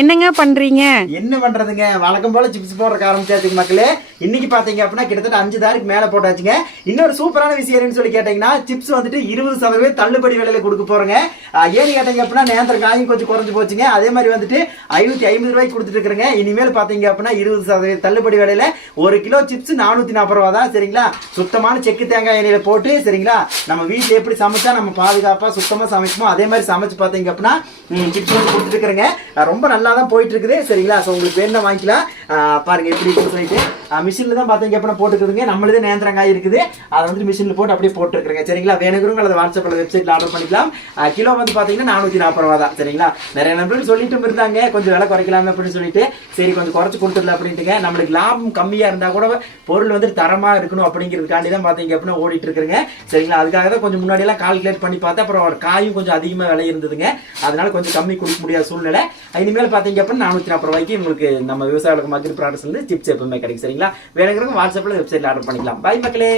என்னங்க பண்றீங்க? என்ன பண்றதுங்க, வழக்கம் போல சிப்ஸ் போடுறதுக்கு ஆரம்பிச்சாச்சுங்க மக்களே. இன்னைக்கு பாத்தீங்க அப்படின்னா கிட்டத்தட்ட 5 தாருக்கு மேல போட்டாச்சுங்க. இன்னொரு சூப்பரான விஷயம் என்னன்னு சொல்லி கேட்டீங்கன்னா, சிப்ஸ் வந்துட்டு 20% தள்ளுபடி விலையில கொடுக்க போறேங்க. ஏன்னு கேட்டீங்க அப்படின்னா நேந்திரம் காயும் கொஞ்சம் குறைஞ்சு போச்சுங்க. அதே மாதிரி வந்துட்டு 550 ரூபாய்க்கு கொடுத்துட்டு இருக்கிறேங்க. இனிமேல் பாத்தீங்க அப்படின்னா 20% தள்ளுபடி விலையில 1 கிலோ சிப்ஸ் 440 ரூபா தான். சரிங்களா, சுத்தமான செக்கு தேங்காய் எண்ணெயில போட்டு சரிங்களா, நம்ம வீட்டுல எப்படி சமைச்சா நம்ம பாதுகாப்பா சுத்தமா சமைக்குமோ அதே மாதிரி சமைச்சு பாத்தீங்க அப்படின்னா சிப்ஸ் வந்து கொடுத்துட்டு இருக்கிறேங்க. ரொம்ப நல்லா தான் போயிட்டு இருக்குது. சரிங்களா, ஸோ உங்களுக்கு வேணும் வாங்கிக்கலாம். பாருங்க எப்படி இருக்குன்னு சொல்லிட்டு மிஷினில் தான் பார்த்தீங்க அப்படின்னா போட்டுக்குதுங்க. நம்மளதே நேந்திரங்காய் இருக்குது, அதை வந்து மிஷினில் போட்டு அப்படியே போட்டுருக்குறேங்க. சரிங்களா, வேணுங்கிறவங்க அதை வாட்ஸ்அப்பில் வெப்சைட்டில் ஆர்டர் பண்ணிக்கலாம். கிலோ வந்து பார்த்தீங்கன்னா 440 ரூபா தான். சரிங்களா, நிறைய நண்பர்கள் சொல்லிட்டு இருந்தாங்க கொஞ்சம் விலை குறைக்கலாம் அப்படின்னு சொல்லிட்டு, சரி கொஞ்சம் குறைச்சு கொடுத்துடல அப்படின்ட்டுங்க. நம்மளுக்கு லாபம் கம்மியாக இருந்தால் கூட பொருள் வந்து தரமாக இருக்கணும் அப்படிங்கிறதுக்காண்டி தான் பார்த்தீங்க அப்படின்னா ஓடிட்டு இருக்குங்க. சரிங்களா, அதுக்காக தான் கொஞ்சம் முன்னாடியெல்லாம் கால்குலேட் பண்ணி பார்த்தேன். அப்புறம் ஒரு காயும் கொஞ்சம் அதிகமாக விலை இருந்ததுங்க, அதனால கொஞ்சம் கம்மி கொடுக்க முடியாத சூழ்நிலை. இனிமேல் பார்த்தீங்க அப்படின்னா 440 ரூபாய்க்கு உங்களுக்கு நம்ம விவசாயிகளுக்கு மகிழ் ப்ராடக்ட்ஸ் வந்து சிப்ஸ் எப்பவுமே கிடைக்கும். சரிங்களா, வேணுங்கிறவங்க வாட்ஸ்அப்பில் வெப்சைட்டில் ஆர்டர் பண்ணிக்கலாம். பாய் மக்களே.